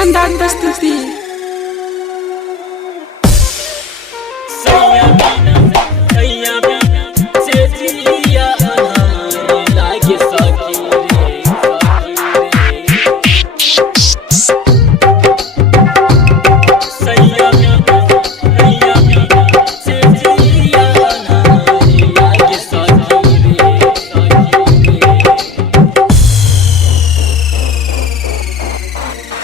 शानदार प्रस्तुति।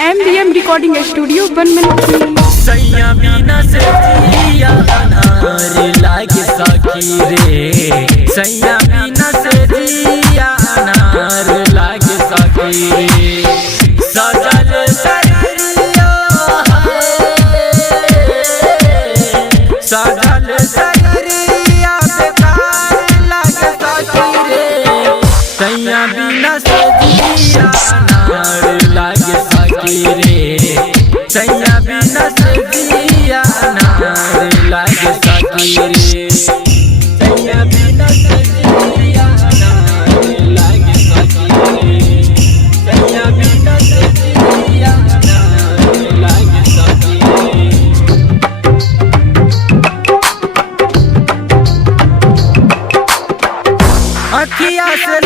MDM recording studio Banmankhi. सैया बिना से जिया अनार लागे सखी रे, सैया बिना से जिया अनार लागे सखी रे। सजल सरिया सजल सरिया बेकार लागे सखी रे, सैया बिना से जिया अनार लागे सखी रे, सैया बिना से जिया अनार लागे सखी रे, सैया बिना से जिया अनार लागे सखी रे, सैया बिना से जिया अनार लागे सखी रे। अखिया से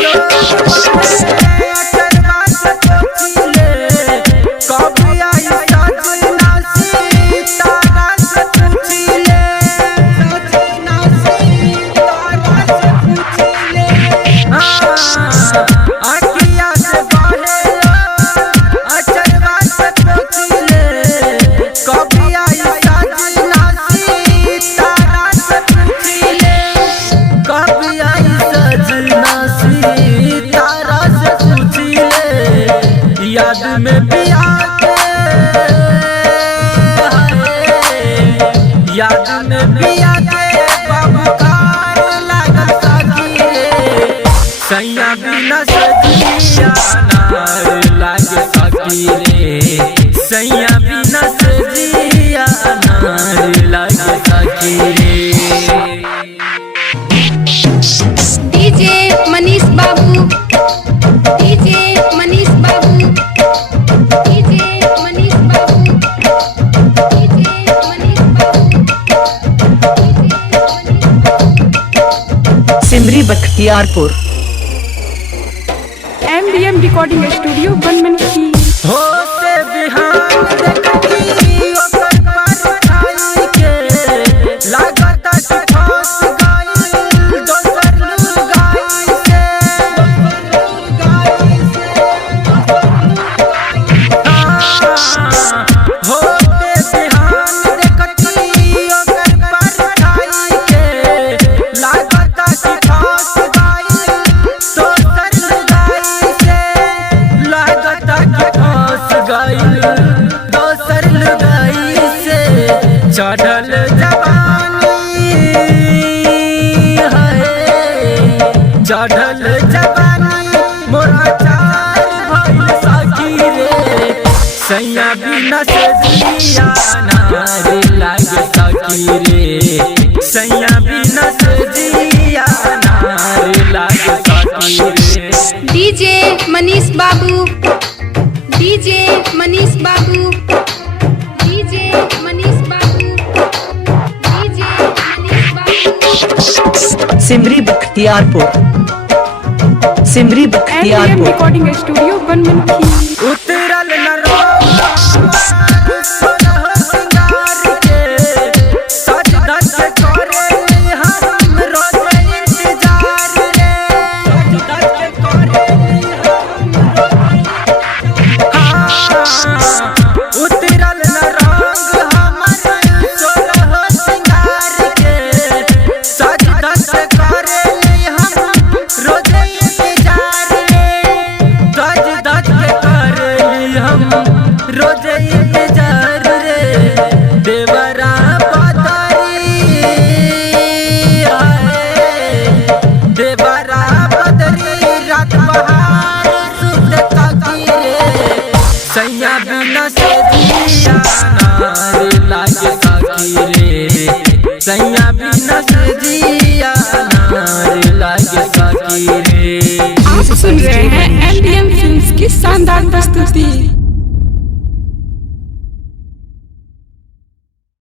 याद में पिया के, याद में पिया के बाबू खार लागल सखी रे, सैया बिना से जिया अनार लागे सखी रे, सैया बिना से जिया अनार लागे सखी रे। डीजे मनीष बाबू, डीजे मनीष बाबू, डीजे मनीष बाबू, डीजे मनीष बाबू। Simri Bakhtiyarpur. MDM recording studio Banmankhi. होते बिहान देखी ओकर पर छाई के, लागत कि फंस गइल दोसर लुगाई से, होते बिहान देखी ओकर पर छाई के, लागत कि फंस गइल दोसर लुगाई से, लागत कि फंस गइल दोसर लुगाई से। चढ़ल जवानी है, चढ़ल जवानी मोरा चार भइल सखी रे, सैया बिना से जिया अनार लागे सखी रे, सैया बिना से जिया अनार लागे सखी रे। डीजे मनीष बाबू, डीजे मनीष बाबू, डीजे मनीष बाबू, डीजे मनीष बाबू। Simri Bakhtiyarpur, Simri MDM Bakhtiyarpur. Recording studio Banmankhi. उतरल न रोवा सोलह सिंगार के, सज धज करे हम रोज इंतजार रे, सज धज करे हम रोज। उतरल न रंग हमर सोलह सिंगार के, सज धज करे हम रोज इंतजार रे, सज धज करे हम रोज इंतजार रे। देवरा बदरी आए, देवरा बदरी रात बहार सुध तकी रे, सैया बिना से जिया अनार लागे सखी रे, सैया बिना से जिया अनार लागे सखी रे। आप सुन रहे हैं MDM फिल्म्स की शानदार प्रस्तुति।